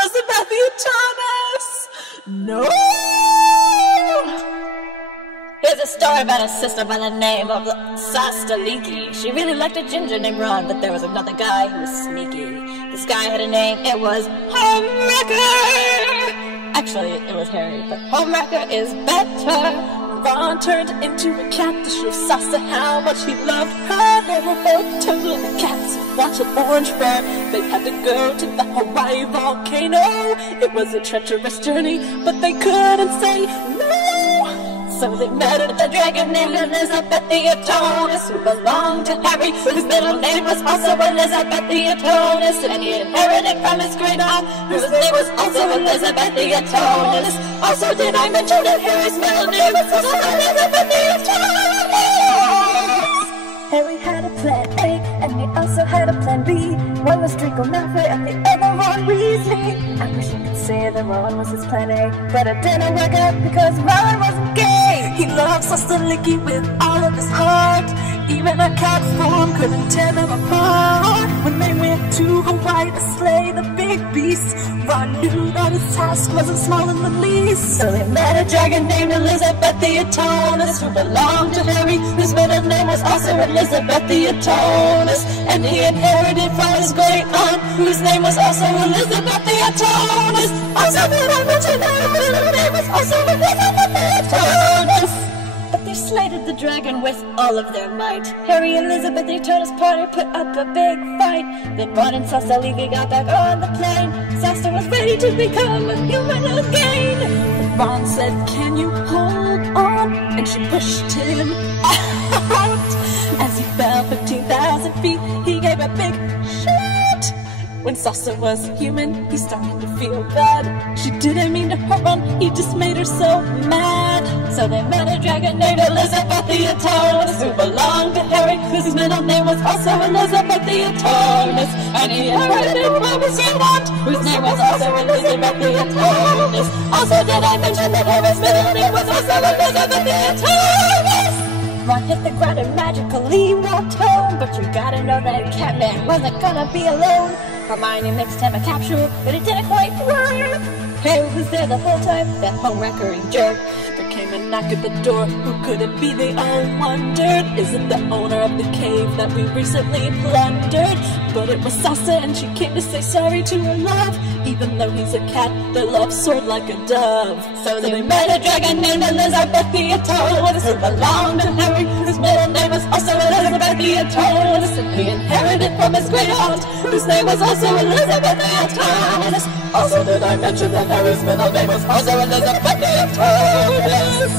Elizabethiatonus! No! Here's a story about a sister by the name of Sastaliki. She really liked a ginger named Ron, but there was another guy who was sneaky. This guy had a name, it was HOMEWRECKER! Actually, it was Harry, but HOMEWRECKER is better. Ron turned into a cat to show Sasta how much he loved her. They were both totally cats who watched an orange bear. They had to go to the Hawaii volcano. It was a treacherous journey, but they couldn't say no. So they met a dragon named Elizabethiatonus, who belonged to Harry, whose middle name was also Elizabethiatonus, and he inherited from his great aunt, whose name was also Elizabethiatonus. Also, did I mention that Harry's middle name was also Elizabethiatonus? Harry had a plan A, and he also had a plan B. One was Draco Malfoy, and the other Ron Weasley. I wish I could say that Ron was his plan A, but it didn't work out because Ron wasn't gay. He loved Sastaliki with all of his heart. Even a cat form couldn't tear them apart. When they went to Hawaii to slay the big beast, Ron knew that his task wasn't small in the least. So they met a dragon named Elizabethiatonus, who belonged to Harry, whose middle name was also Elizabethiatonus, and he inherited from his great aunt, whose name was also Elizabethiatonus. Also, did I mention that his middle name was also Elizabethiatonus? But they slayed the dragon with all of their might. Harry and Elizabethiatonus party put up a big fight. Then Ron and Sastaliki got back on the plane. Sasta was ready to become a human again. But Ron said, "Can you hold on?" And she pushed him out. As he fell 15,000 feet, he gave a big shout. When Sasta was human, he started to feel bad. She didn't mean to hurt Ron, he just made her so mad. So they met a dragon named Elizabethiatonus, who belonged to Harry, whose middle name was also Elizabethiatonus, and he inherited from his great aunt, whose name was also Elizabethiatonus. Also, did I mention that Harry's middle name was also Elizabethiatonus? Ron hit the ground and magically walked home, but you gotta know that Catman wasn't gonna be alone. Hermione mixed him a capsule, but it didn't quite work. Harry was there the whole time, that homewrecker jerk. There came a knock at the door, who could it be? They all wondered. Is it the owner of the cave that we recently plundered? But it was Sasta, and she came to say sorry to her love. Even though he's a cat, their love soared like a dove. So they met a dragon named Elizabethiatonus, who belonged to Harry, whose middle name was also Elizabethiatonus, and he inherited from his great aunt, whose name was also Elizabethiatonus. Also, did I mention that Harry's middle name was also Elizabethiatonus?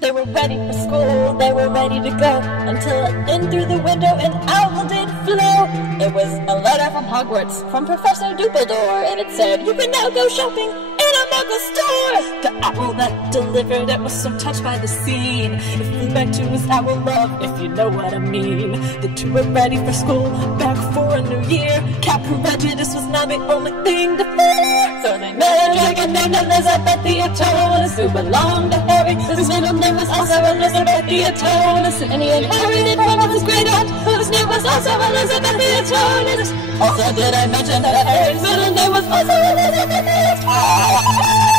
They were ready for school, they were ready to go, until in through the window an owl did flow. It was a letter from Hogwarts, from Professor Dumbledore, and it said, "You can now go shopping in a muggle store." The owl that delivered it was so touched by the scene. It flew back to his owl love, if you know what I mean. The two were ready for school, back for a new year. Cat prejudice was now the only thing to fear. So they met a dragon named Elizabethiatonus, who belonged to Harry, whose middle name was also Elizabethiatonus, and he inherited from his great aunt, whose name was also Elizabethiatonus. Also, did I mention that Harry's middle name was also Elizabethiatonus?